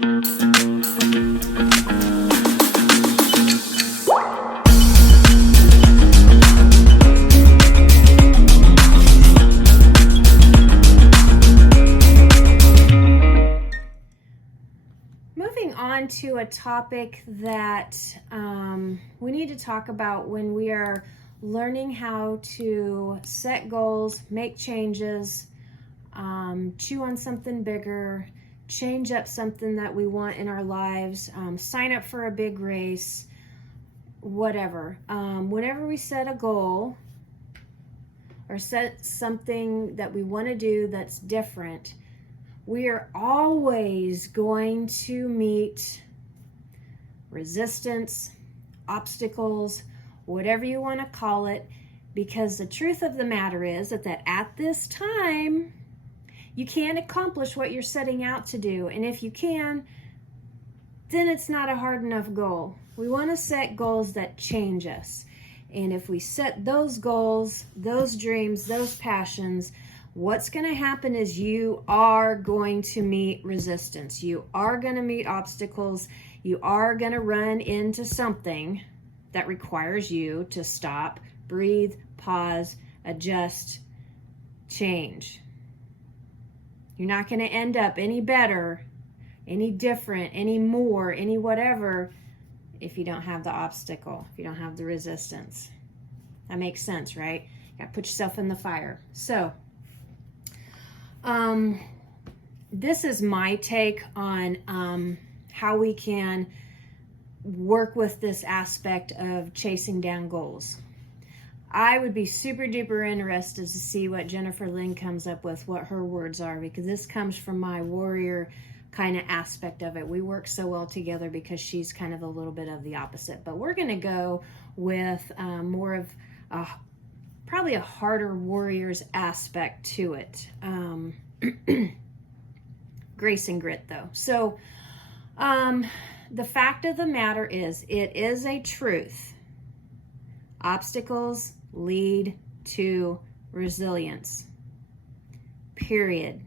Moving on to a topic that we need to talk about when we are learning how to set goals, make changes, chew on something bigger, change up something that we want in our lives, sign up for a big race, whatever. Whenever we set a goal or set something that we want to do that's different, we are always going to meet resistance, obstacles, whatever you want to call it, because the truth of the matter is that at this time, you can't accomplish what you're setting out to do. And if you can, then it's not a hard enough goal. We want to set goals that change us. And if we set those goals, those dreams, those passions, what's going to happen is you are going to meet resistance. You are going to meet obstacles. You are going to run into something that requires you to stop, breathe, pause, adjust, change. You're not going to end up any better, any different, any more, any whatever if you don't have the obstacle, if you don't have the resistance. That makes sense, right? You got to put yourself in the fire. So, this is my take on how we can work with this aspect of chasing down goals. I would be super duper interested to see what Jennifer Lynn comes up with, what her words are, because this comes from my warrior kind of aspect of it. We work so well together because she's kind of a little bit of the opposite. But we're going to go with more of probably a harder warrior's aspect to it. Grace and grit, though. So the fact of the matter is, it is a truth. Obstacles lead to resilience. Period.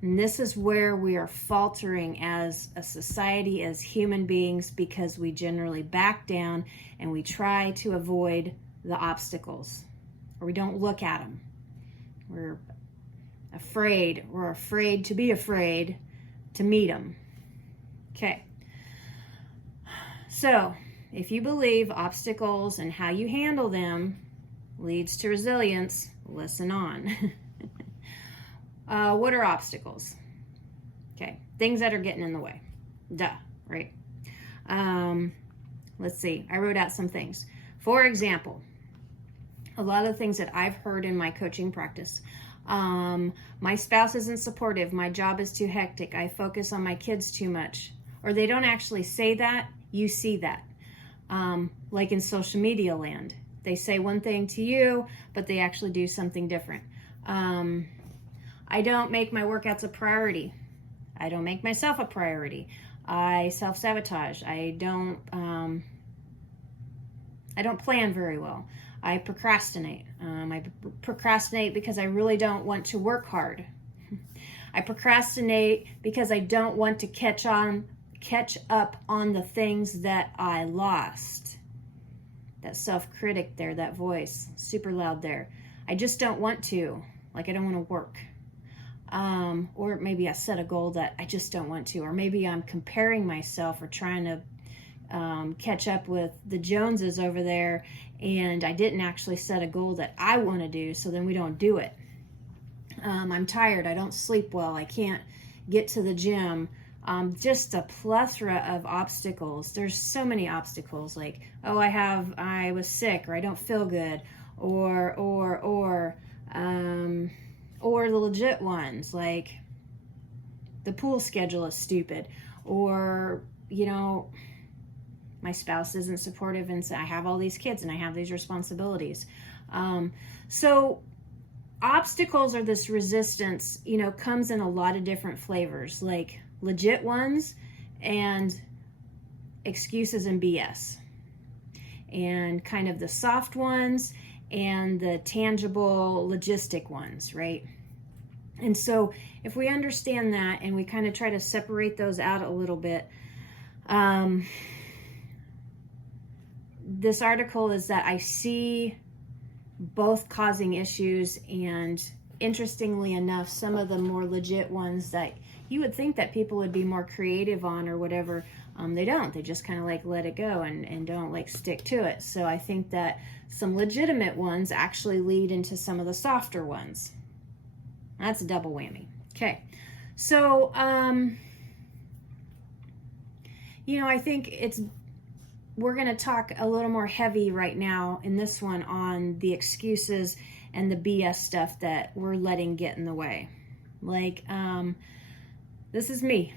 And this is where we are faltering as a society, as human beings, because we generally back down and we try to avoid the obstacles, or we don't look at them. We're afraid to be afraid to meet them. Okay. So, if you believe obstacles and how you handle them leads to resilience, listen on. What are obstacles? Okay, things that are getting in the way. Duh, right? Let's see. I wrote out some things. For example, a lot of things that I've heard in my coaching practice. My spouse isn't supportive. My job is too hectic. I focus on my kids too much. Or they don't actually say that. You see that. Like in social media land. They say one thing to you, but they actually do something different. I don't make my workouts a priority. I don't make myself a priority. I self-sabotage. I don't plan very well. I procrastinate. I procrastinate because I really don't want to work hard. I procrastinate because I don't want to catch up on the things that I lost. That self-critic there, that voice, super loud there. I just don't want to. Like, I don't want to work. Or maybe I set a goal that I just don't want to. Or maybe I'm comparing myself or trying to catch up with the Joneses over there, and I didn't actually set a goal that I want to do, so then we don't do it. I'm tired. I don't sleep well. I can't get to the gym. Just a plethora of obstacles. There's so many obstacles, like, oh, I was sick, or I don't feel good, or the legit ones, like the pool schedule is stupid, or, my spouse isn't supportive, and so I have all these kids and I have these responsibilities. So obstacles or this resistance, comes in a lot of different flavors, like legit ones and excuses and BS, and kind of the soft ones and the tangible logistic ones, right? And so if we understand that and we kind of try to separate those out a little bit, this article is that I see both causing issues, and interestingly enough, some of the more legit ones that you would think that people would be more creative on or whatever, they don't. They just kind of like let it go and don't like stick to it. So I think that some legitimate ones actually lead into some of the softer ones. That's a double whammy. Okay, so I think we're going to talk a little more heavy right now in this one on the excuses and the BS stuff that we're letting get in the way. Like, this is me.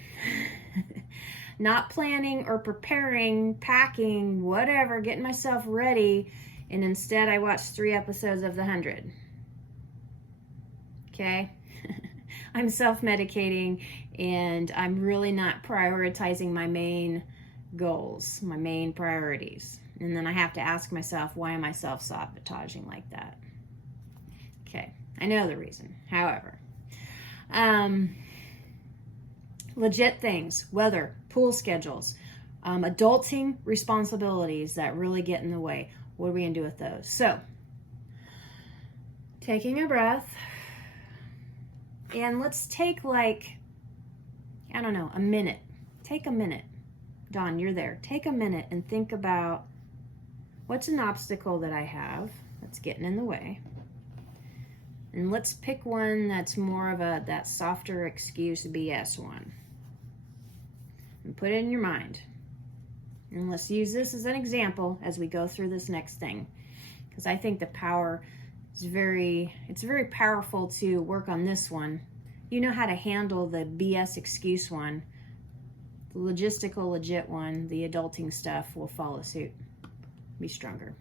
Not planning or preparing, packing, whatever, getting myself ready, and instead I watched 3 episodes of The 100. Okay? I'm self-medicating, and I'm really not prioritizing my main goals, my main priorities. And then I have to ask myself, why am I self-sabotaging like that? Okay, I know the reason. However, legit things, weather, pool schedules, adulting responsibilities that really get in the way. What are we gonna do with those? So, taking a breath, and let's take a minute. Take a minute. Dawn, you're there. Take a minute and think about what's an obstacle that I have that's getting in the way. And let's pick one that's more of that softer excuse BS one. And put it in your mind. And let's use this as an example as we go through this next thing. Because I think the power is it's very powerful to work on this one. You know how to handle the BS excuse one. The logistical, legit one, the adulting stuff will follow suit. Be stronger.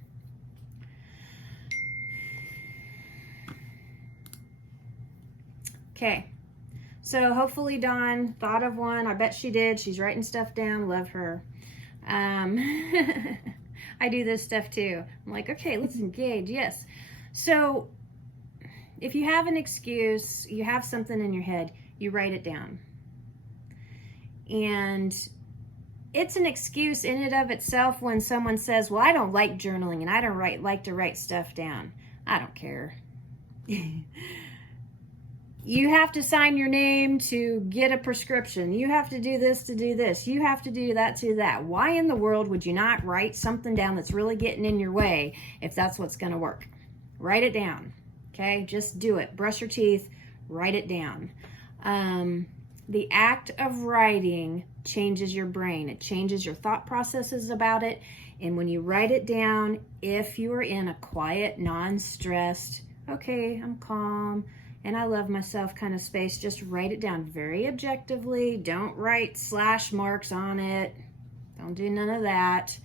Okay, so hopefully Dawn thought of one. I bet she did. She's writing stuff down. Love her. I do this stuff too. I'm like, okay, let's engage. Yes. So if you have an excuse, you have something in your head, you write it down. And it's an excuse in and of itself when someone says, well, I don't like journaling and I don't like to write stuff down. I don't care. You have to sign your name to get a prescription. You have to do this to do this. You have to do that to that. Why in the world would you not write something down that's really getting in your way if that's what's going to work? Write it down. Okay? Just do it. Brush your teeth. Write it down. The act of writing changes your brain. It changes your thought processes about it. And when you write it down, if you are in a quiet, non-stressed, okay, I'm calm, and I love myself kind of space, just write it down very objectively. Don't write slash marks on it. Don't do none of that.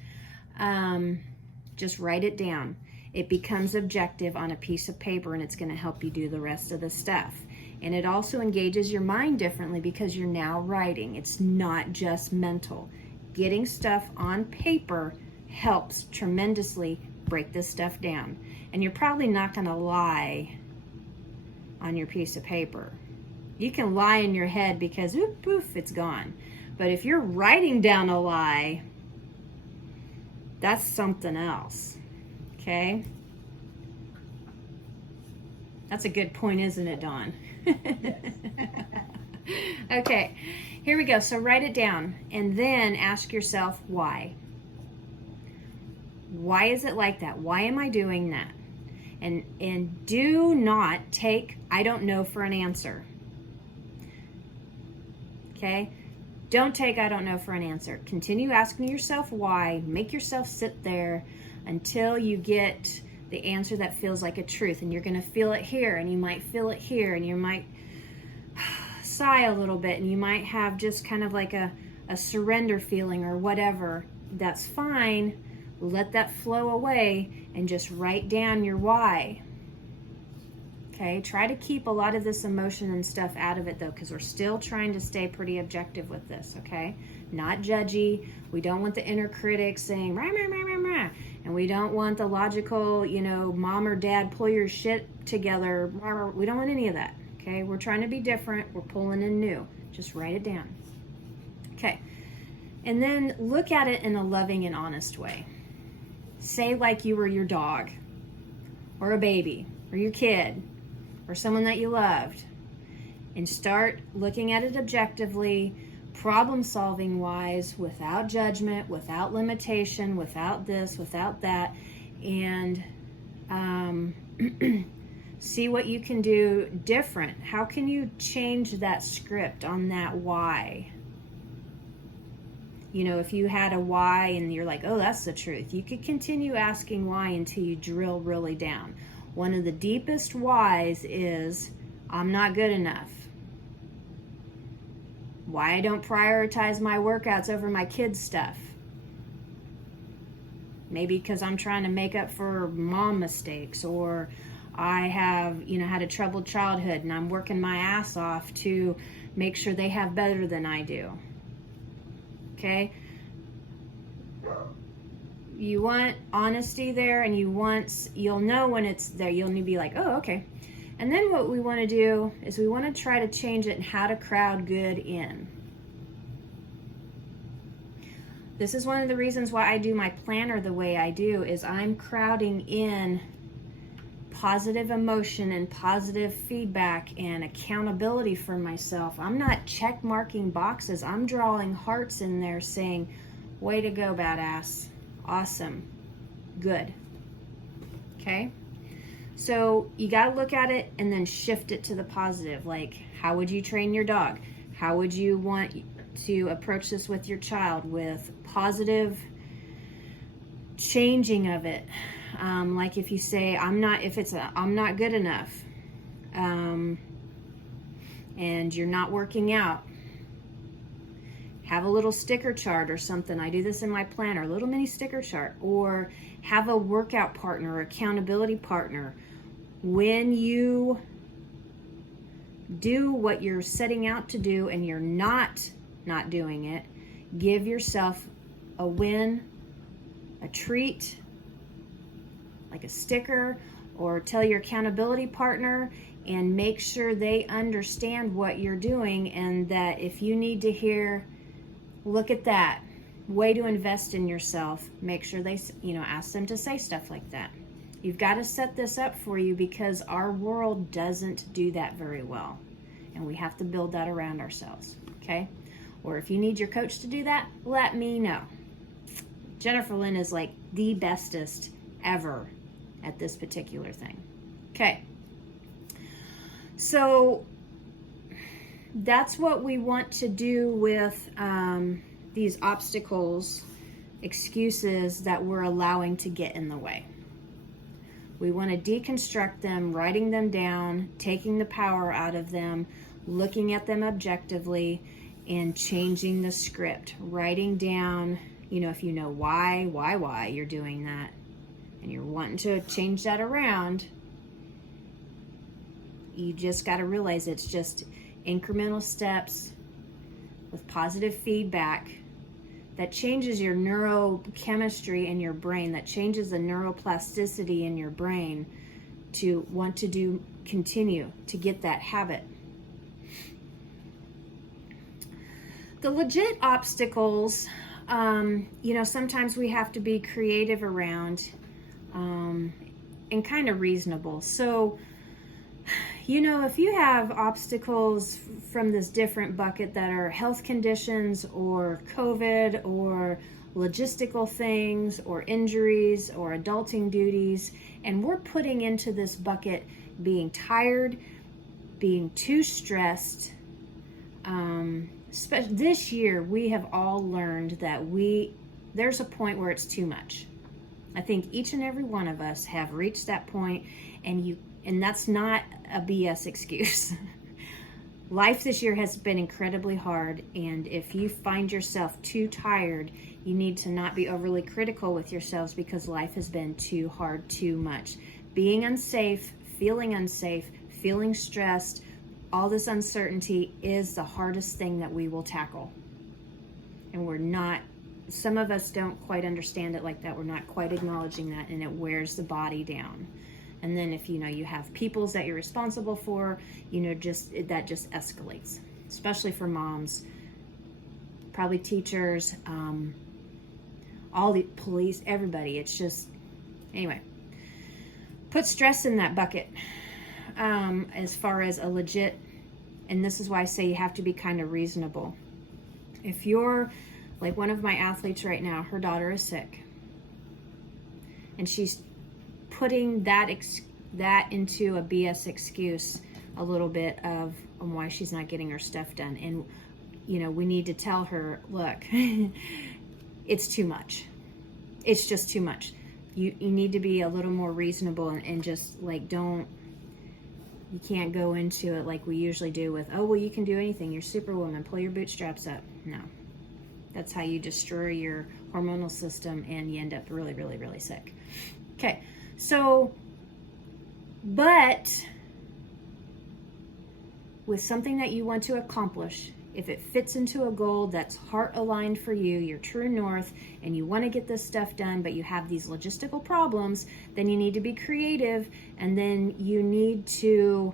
Just write it down. It becomes objective on a piece of paper, and it's going to help you do the rest of the stuff. And it also engages your mind differently because you're now writing. It's not just mental. Getting stuff on paper helps tremendously break this stuff down. And you're probably not going to lie on your piece of paper. You can lie in your head because oop, poof, it's gone. But if you're writing down a lie, that's something else. Okay? That's a good point, isn't it, Dawn? Okay, here we go. So write it down and then ask yourself why. Why is it like that? Why am I doing that? And do not take I don't know for an answer. Okay? Don't take I don't know for an answer. Continue asking yourself why. Make yourself sit there until you get the answer that feels like a truth. And you're going to feel it here, and you might feel it here, and you might sigh a little bit, and you might have just kind of like a surrender feeling or whatever. That's fine. Let that flow away and just write down your why. Okay, try to keep a lot of this emotion and stuff out of it though, because we're still trying to stay pretty objective with this, okay? Not judgy. We don't want the inner critic saying, rah, rah, rah, rah, rah. And we don't want the logical, mom or dad, pull your shit together. Rah, rah. We don't want any of that, okay? Okay, we're trying to be different. We're pulling in new. Just write it down. Okay, and then look at it in a loving and honest way. Say like you were your dog or a baby or your kid or someone that you loved, and start looking at it objectively, problem solving wise, without judgment, without limitation, without this, without that, and see what you can do different. How can you change that script on that why? You know, if you had a why and you're like, oh, that's the truth, you could continue asking why until you drill really down. One of the deepest whys is, I'm not good enough. Why I don't prioritize my workouts over my kids' stuff. Maybe because I'm trying to make up for mom mistakes, or I have, had a troubled childhood and I'm working my ass off to make sure they have better than I do. Okay? You want honesty there, and you'll know when it's there. You'll be like, oh, okay. And then what we want to do is we want to try to change it and how to crowd good in. This is one of the reasons why I do my planner the way I do, is I'm crowding in positive emotion and positive feedback and accountability for myself. I'm not check marking boxes. I'm drawing hearts in there saying, way to go, badass. Awesome. Good. Okay? So you got to look at it and then shift it to the positive. Like, how would you train your dog? How would you want to approach this with your child, with positive changing of it? Like if you say, I'm not good enough, and you're not working out, have a little sticker chart or something. I do this in my planner, a little mini sticker chart, or have a workout partner or accountability partner. When you do what you're setting out to do and you're not doing it, give yourself a win, a treat, like a sticker, or tell your accountability partner, and make sure they understand what you're doing, and that if you need to hear, look at that, way to invest in yourself, make sure they, ask them to say stuff like that. You've got to set this up for you, because our world doesn't do that very well, and we have to build that around ourselves, okay? Or if you need your coach to do that, let me know. Jennifer Lynn is like the bestest ever at this particular thing. Okay. So that's what we want to do with these obstacles, excuses that we're allowing to get in the way. We want to deconstruct them, writing them down, taking the power out of them, looking at them objectively, and changing the script. Writing down, if you know why you're doing that, and you're wanting to change that around, you just got to realize it's just incremental steps with positive feedback that changes your neurochemistry in your brain, that changes the neuroplasticity in your brain to want to continue to get that habit. The legit obstacles, sometimes we have to be creative around, and kind of reasonable. So, if you have obstacles from this different bucket that are health conditions or COVID or logistical things or injuries or adulting duties, and we're putting into this bucket being tired, being too stressed, this year we have all learned that there's a point where it's too much. I think each and every one of us have reached that point, and that's not a BS excuse. Life this year has been incredibly hard, and if you find yourself too tired, you need to not be overly critical with yourselves, because life has been too hard, too much. Being unsafe, feeling stressed, all this uncertainty is the hardest thing that we will tackle. And some of us don't quite understand it like that. We're not quite acknowledging that, and it wears the body down. And then if, you have peoples that you're responsible for, that just escalates, especially for moms, probably teachers, all the police, everybody. It's just, anyway, put stress in that bucket as far as a legit, and this is why I say you have to be kind of reasonable. If you're like one of my athletes right now, her daughter is sick, and she's putting that into a BS excuse a little bit of why she's not getting her stuff done. And we need to tell her, look, it's too much. It's just too much. You need to be a little more reasonable and just like you can't go into it like we usually do with, oh, well, you can do anything. You're Superwoman. Pull your bootstraps up. No. That's how you destroy your hormonal system and you end up really, really, really sick. Okay. So, but with something that you want to accomplish, if it fits into a goal that's heart aligned for you, your true north, and you want to get this stuff done, but you have these logistical problems, then you need to be creative, and then you need to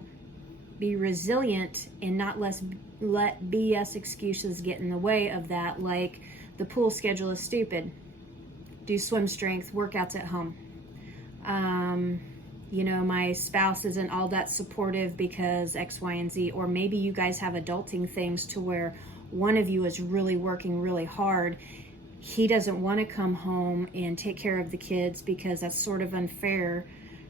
be resilient and not let BS excuses get in the way of that, like the pool schedule is stupid. Do swim strength, workouts at home. My spouse isn't all that supportive because X, Y, and Z, or maybe you guys have adulting things to where one of you is really working really hard. He doesn't want to come home and take care of the kids because that's sort of unfair,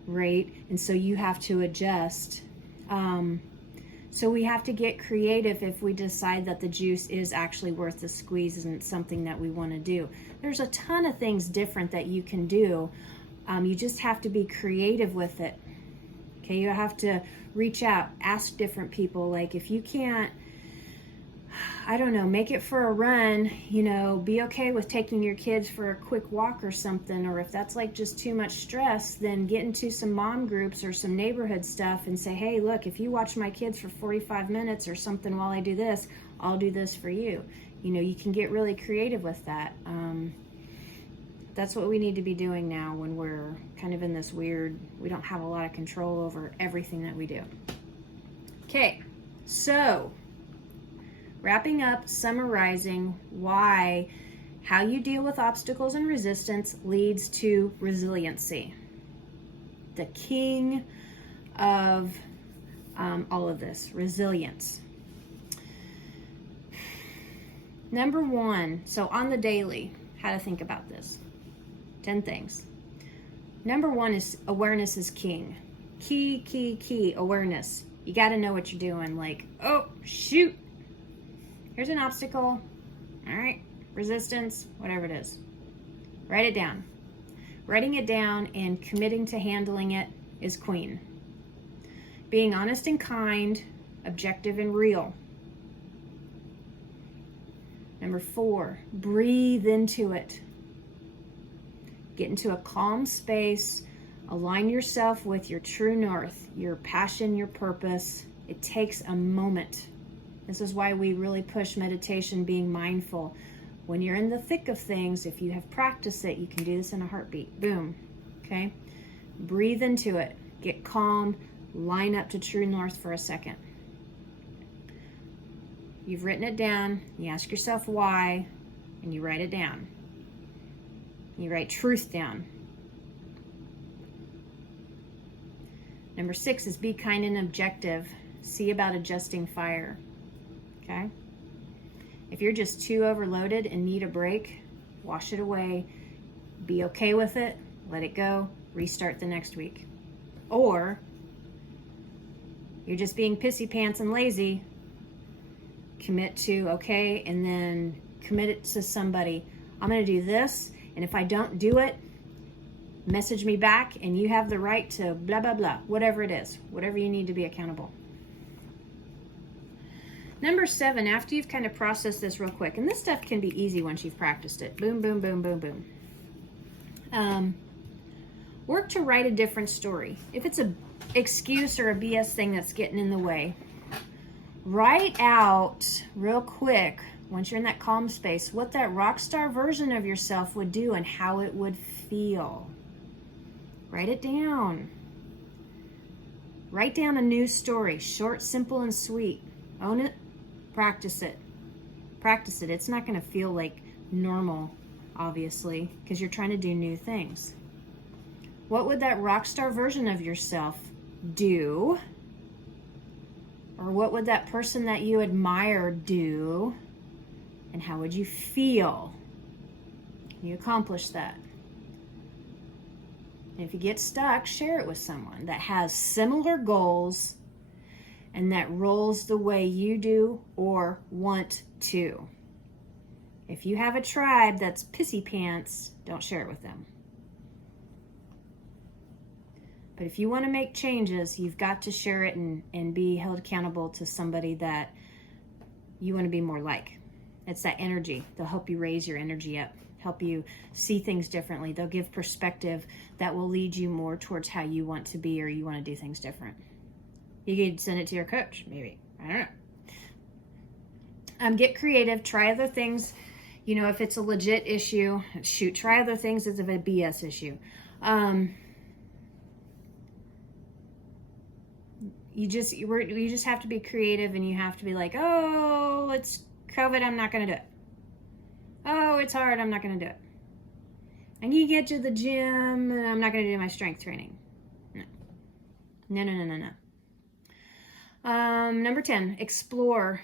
right? And so you have to adjust. So we have to get creative if we decide that the juice is actually worth the squeeze and it's something that we want to do. There's a ton of things different that you can do. You just have to be creative with it. Okay, you have to reach out, ask different people. Like if you can't, I don't know, make it for a run, be okay with taking your kids for a quick walk or something. Or if that's like just too much stress, then get into some mom groups or some neighborhood stuff and say, hey, look, if you watch my kids for 45 minutes or something while I do this, I'll do this for you. You can get really creative with that. That's what we need to be doing now when we're kind of in this weird, we don't have a lot of control over everything that we do. Okay, so wrapping up, summarizing how you deal with obstacles and resistance leads to resiliency. The king of all of this, resilience. Number one, so on the daily, how to think about this. 10 things. Number one is awareness is king. Key, awareness. You got to know what you're doing. Like, oh, shoot. Here's an obstacle. All right. Resistance, whatever it is. Write it down. Writing it down and committing to handling it is queen. Being honest and kind, objective and real. Number 4, breathe into it. Get into a calm space. Align yourself with your true north, your passion, your purpose. It takes a moment. This is why we really push meditation, being mindful. When you're in the thick of things, if you have practiced it, you can do this in a heartbeat. Boom. Okay? Breathe into it. Get calm. Line up to true north for a second. You've written it down. You ask yourself why, and you write it down. You write truth down. Number 6 is be kind and objective. See about adjusting fire. Okay? If you're just too overloaded and need a break, wash it away. Be okay with it. Let it go. Restart the next week. Or you're just being pissy pants and lazy. Commit to, okay, and then commit it to somebody. I'm going to do this, and if I don't do it, message me back, and you have the right to blah, blah, blah, whatever it is, whatever you need to be accountable. Number 7, after you've kind of processed this real quick, and this stuff can be easy once you've practiced it. Boom, boom, boom, boom, boom. Work to write a different story. If it's an excuse or a BS thing that's getting in the way, write out real quick, once you're in that calm space, what that rock star version of yourself would do and how it would feel. Write it down. Write down a news story, short, simple, and sweet. Own it, practice it. Practice it. It's not going to feel like normal, obviously, because you're trying to do new things. What would that rock star version of yourself do? Or what would that person that you admire do? And how would you feel? Can you accomplish that? And if you get stuck, share it with someone that has similar goals and that rolls the way you do or want to. If you have a tribe that's pissy pants, don't share it with them. But if you want to make changes, you've got to share it and be held accountable to somebody that you want to be more like. It's that energy. They'll help you raise your energy up, help you see things differently. They'll give perspective that will lead you more towards how you want to be or you want to do things different. You could send it to your coach, maybe. I don't know. Get creative. Try other things. You know, if it's a legit issue, shoot, try other things as if it's a BS issue. You just have to be creative, and you have to be like, oh, it's COVID, I'm not going to do it. Oh, it's hard, I'm not going to do it. I need to get to the gym, and I'm not going to do my strength training. No. Number 10, explore.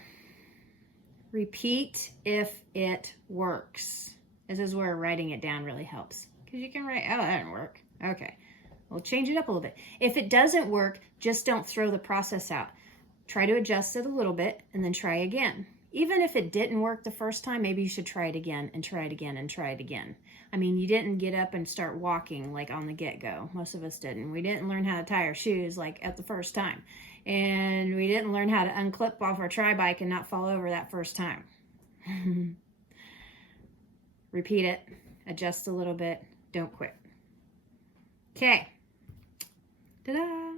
Repeat if it works. This is where writing it down really helps. Because you can write, oh, that didn't work. Okay. We'll change it up a little bit. If it doesn't work, just don't throw the process out. Try to adjust it a little bit and then try again. Even if it didn't work the first time, maybe you should try it again and try it again and try it again. I mean, you didn't get up and start walking like on the get-go. Most of us didn't. We didn't learn how to tie our shoes like at the first time. And we didn't learn how to unclip off our tri-bike and not fall over that first time. Repeat it. Adjust a little bit. Don't quit. Okay. Ta-da!